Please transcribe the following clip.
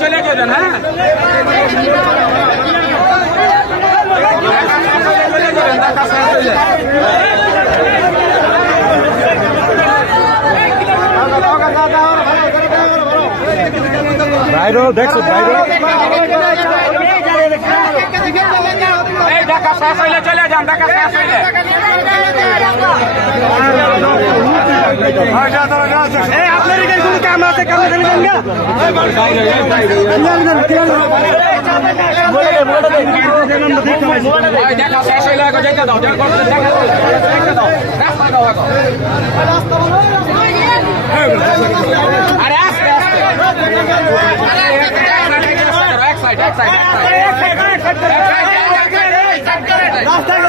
চলে যাবেন হ্যাঁ বাইরে দেখছো বাইরে এই ঢাকা শেষ হইলে চলে যান ঢাকা শেষ হইলে আপনার এখানে কোনো কাম আছে কাম দেবেন না ঢাকা শেষ হইলে যেতে দাও আরে আস্তে আস্তে রাস্তা